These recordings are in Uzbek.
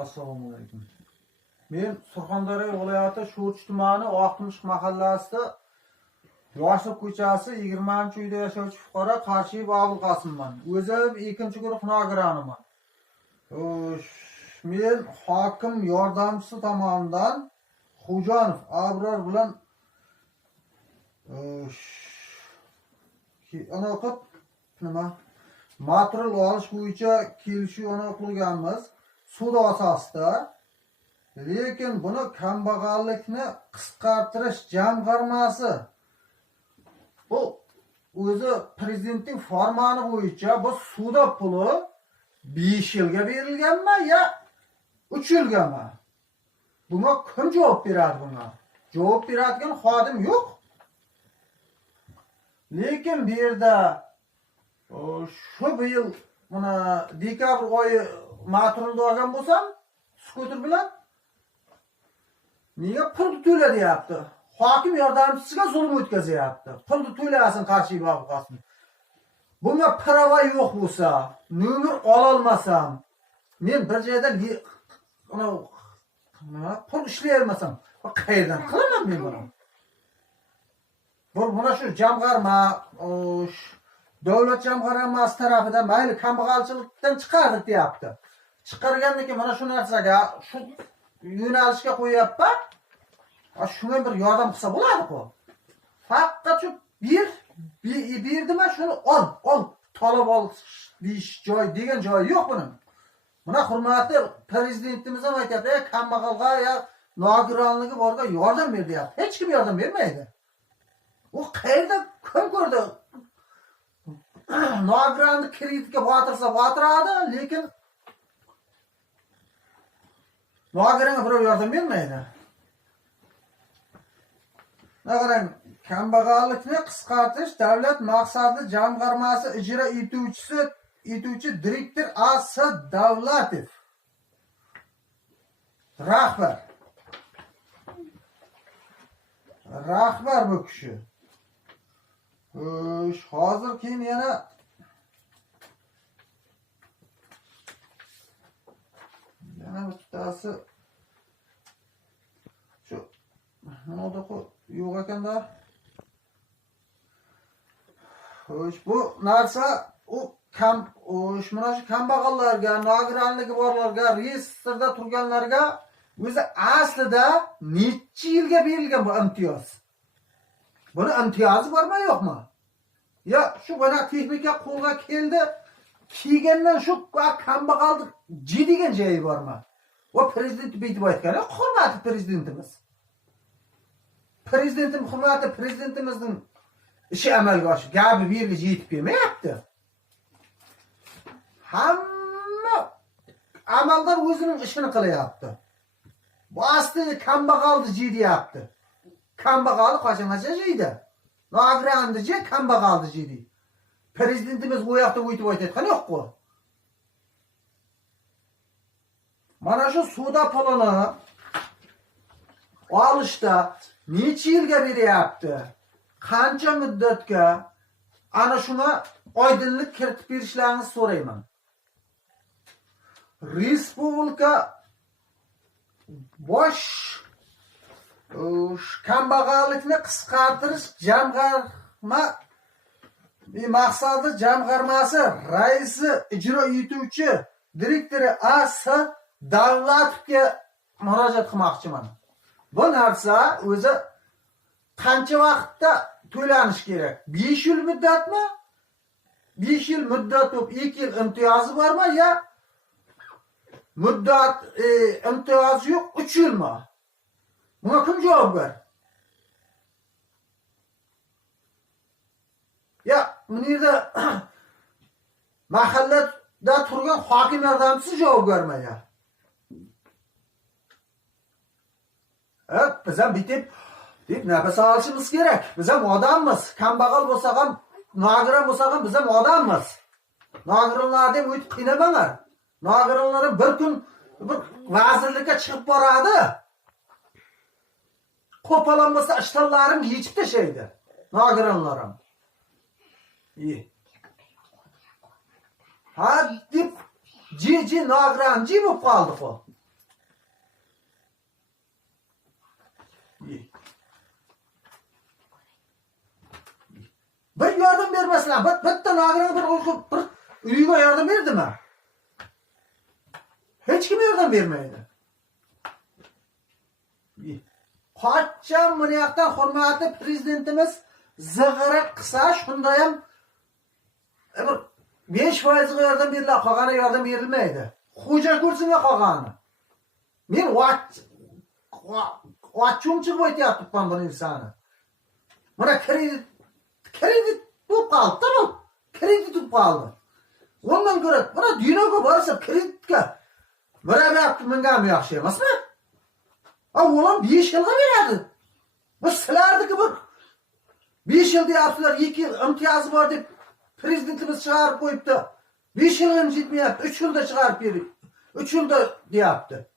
Assalomu alaykum. Men Surxondaryo viloyati Sho'rchi tumani Oqtumsh mahallasida Yoshlik ko'chasi 20-uyda yashovchi fuqaro Qarshiyev Abulqasimman. O'zim 2-guruh nogironiman. Men hokim yordamchisi tomonidan Xo'janov Abror bilan material olish bo'yicha kelishuv qilganmiz. Sud asosida. Lekin buni kambag'allikni qisqartirish jamg'armasi bu o'zi prezidentning farmoni bo'yicha bu suvda puli 5 yilga berilganmi yo 3 yilgami? Bunga kim javob beradi bunga? Javob beradigan xodim yo'q. Lekin bu yerda shu yil mana dekabr oyi materialni olgan bo'lsam, skuter bilan nega pul to'la deyapti? Hokim yordamchisiga zulm o'tkazyapti. Pul to'lasin Qarshiyev Abulqasim. Bunga prava yo'q bo'lsa, nomer ololmasam, men bir joyda pul ishlay olmasam, qayerdan qilaman men buni? Buna shu jamg'arma, davlat jamg'armasi tarafidan mayli kambag'alchilikdan chiqardik deyapti. Chiqargandan keyin mana shu narsaga, shu yo'nalishga qo'yapman. Shunga bir yordam qilsa bo'ladi-ku. Faqat shu berdimi shuni ol, talab ol deyish joy degan joyi yo'q buning. Mana hurmatli prezidentimiz ham aytadi, kambag'alga yo nogironligi borga yordam ber deyapti. Hech kim yordam bermaydi. U qayerda kim ko'rdi? Nogironni kreditga botirsa botiradi, lekin nogironga birov yordam bermaydi. Qarang, kambag'allikni qisqartirish davlat maqsadli jamg'armasi ijro etuvchi direktor A.S. Davlatov. Rahbar bu kishi. Hozir keyin yana bittasi shu no'da yo'q ekanda. Bu narsa mana shu kambag'allarga, nogironligi borlarga, reyestrda turganlarga o'zi aslida necha yilga berilgan bu imtiyoz? Buni imtiyozi bormi, yo'qmi? Ya shu bana texnika qo'lga keldi, kiygandan shu kambag'allik jidigan joyi bormi? Va prezident bitib aytgan, hurmatli prezidentimiz. Hurmatli prezidentimizning ishi amalga oshib, gapi bu yerga yetib kelmayapti. Hamma amaldor o'zining ishini qilyapti. Bu aslida kambag'alni jiydiyapti. Kambag'alni qachongacha jiydi? Nogironni ji, kambag'alni jiydi. Prezidentimiz bu yoqda o'tib aytayotgani yo'q-ku. Mana shu suvda pulini olishda necha yilga beryapti? Qancha muddatga? Ana shuna oydinlik kiritib berishlaringizni so'rayman. Respublika bosh kambag'allikni qisqartirish jamg'arma maqsadli jamg'armasi raisi ijro etuvchi direktori A.S. Davlatovga murojaat qilmoqchiman. Bu narsa o'zi qancha vaqtda to'lanish kerak? 5 yil muddatmi? 5 yil muddat bo'lib 2 yil imtiyozi bormi yo muddat imtiyozi yo'q 3 yilmi? Bunga kim javob ber? Ya bu yerda mahallada turgan hokim yordamchisi javob bermaydi. Biz ham bitib deb nafas olishimiz kerak. Biz ham odammiz. Kambag'al bo'lsak ham, nogiron bo'lsak ham biz ham odammiz. Nogironlarni ham o'tib qiynamanglar. Nogironlar bir kun bir vazirlikka chiqib boradi. Qo'polon bo'lsa ishtonlarim yechib tashlaydi. Nogironlarim. Ha deb ji nogiron ji bo'lib qoldi-ku. Bir yardım vermesler. Bitta nagirana bir uyuga yardım verdi mi? Hiç kim yardım vermeydi. Kaçan mıniyaktan hurmatli prezidentimiz zıgırı kısa şundayım 5% yardım verirler, kagana yardım verilmeydi. Hoca kursuna kagana. Men vatçum çıkıp aytyaptım ben bunu insanı. Bana kredi tutup kaldı, tamam. Kredi tutup kaldı. Ondan göre bana dünyaya varsa kreditka beraber yaptım ben gami yaxşı emas mı? Oğlan 5 yılga veradi. Bu silardiki bir 5 yıl deyapsizlar, 2 yıl imtiyazı var deb prezidentimiz çıkarıp koyuptu. 5 yıl hem jetmeyapti, 3 yılda çıkarıp berdi. 3 yılda deyapti.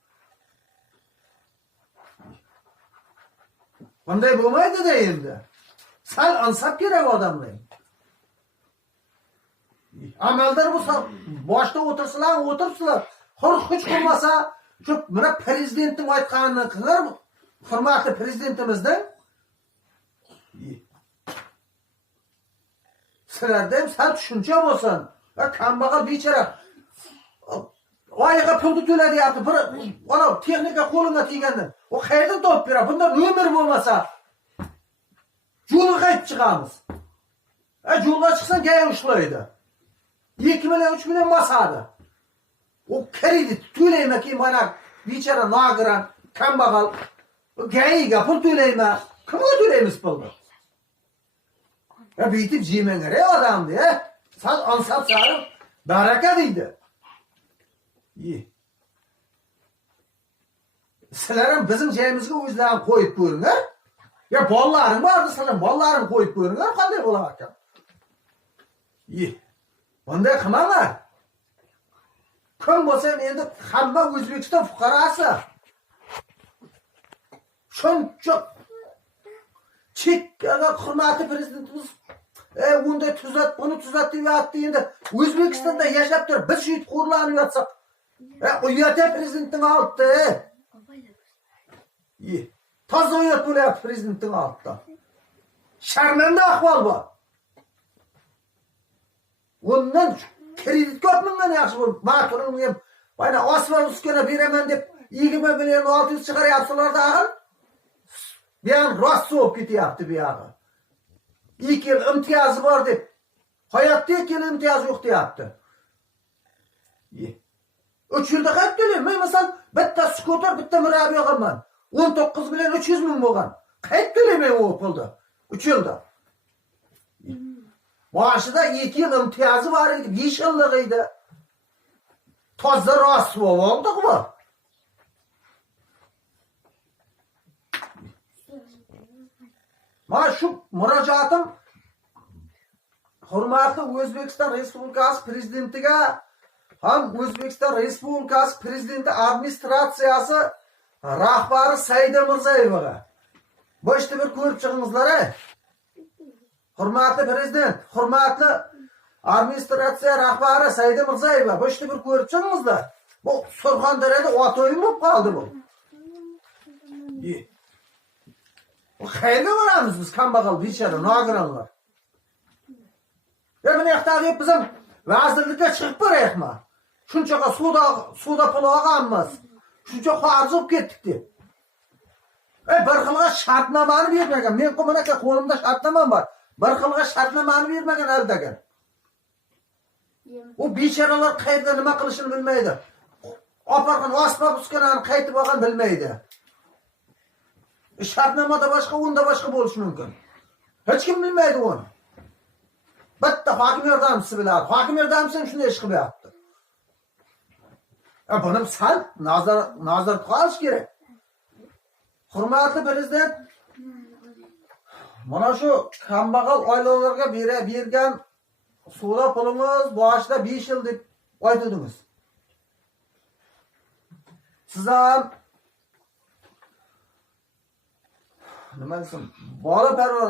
Bunday bo'lmaydi da endi. Sal ansap kerak odamlar. Amaldor bo'lsa, boshda o'tirsalar, hurkuch qilmasa, shu mana prezidentning aytganini qilar, hurmatli prezidentimizning sizlarda ham sal tushuncha bo'lsin. Va kambag'al bechara oyiga pulni to'ladi deyapti. Bir ona texnika qo'lingga teganda, u qayerdan topib beradi? Bunda nomer bo'lmasa, yo'lga qaytib chiqamiz. Yo'lga chiqsa gay ushlaydi. 2 milyon 3 milyon masada. O kredi to'layma ki mana bechara nogiran, kambag'al gayiga pul to'layma. Kimga to'laymiz pulni? Bitib jemanglar odamni, sal ansab sarib baraka deydi. Sizlar ham bizim joyimizga o'zlaring qo'yib ko'ringlar. Ya bolalaring bordi, sizlar bolalaring qo'yib ko'ringlar, qanday bo'lar ekan? Bunday qilmanglar. Kim bo'lsa endi hamma O'zbekiston fuqarosi. Shuncha chekkaga hurmatli prezidentimiz unda tuzat, buni tuzat deyapti endi. O'zbekistonda yashab turib biz shu qo'rlanib yotsak, u yerda prezidentning oldi. Toza uyat bo'lyapti prezidentning oldida. Sharmanda ahvol bu. Ondan kredit ko'pmindan yaxshi bo'lib, ma'turim ham mana osmon uskana beraman deb 20 million 600 chiqaryapsizlar dag'in. Bu ham rost bo'lib ketyapti bu yog'i. 2 yil imtiyozi bor deb, hayotda 2 yil imtiyozi yo'q deyapti. 3 yilda qaytib kelayman. Men masalan bitta skuter, bitta murabiy olganman. 19 million 300 ming bo'lgan. Qaytib kelayman u pulda. 3 yilda. Boshida 2 yil imtiyozi bor edi, 5 yillik edi. Toza rost bo'ldi-ku. Mana shu murojaatim hurmatli O'zbekiston Respublikasi prezidentiga ham O'zbekiston Respublikasi prezidenti administratsiyasi rahbari Saida Mirzayevaga. Bu ishni bir ko'rib chiqingizlar. Hurmatli prezident, hurmatli administratsiya rahbari Saida Mirzayeva, bu ishni bir ko'rib chiqingizlar. Bu Surxondaryoda oto'yin bo'lib qoldi bu. Qayerga boramiz biz kambag'al bechara nogironlar? Buni yoqdagi bizim vazirlikka chiqib borayapmi? Shunchaqa suvda pul olganmiz. Shuncha qarz olib ketdik deb. Bir xilga shartnomani bermagan. Men qo'manaqa qo'limda shartnomam bor. Bir xilga shartnomani bermagan aldagan. U bechoralar qayerda nima qilishini bilmaydi. Opargan osmob uskanani qaytib olgan bilmaydi. Shartnomada boshqa, unda boshqa bo'lishi mumkin. Hech kim bilmaydi uni. Bitta hokim yordamchisi biladi. Hokim yordamchisi ham shunday ish qilyapti. Buni sal nazorat qilish kerak. Hurmatli prezident, mana shu kambag'al oilalarga bergan suvda pulimiz boshida 5 yil deb aytdingiz. Siz ham nima desam, bola parvar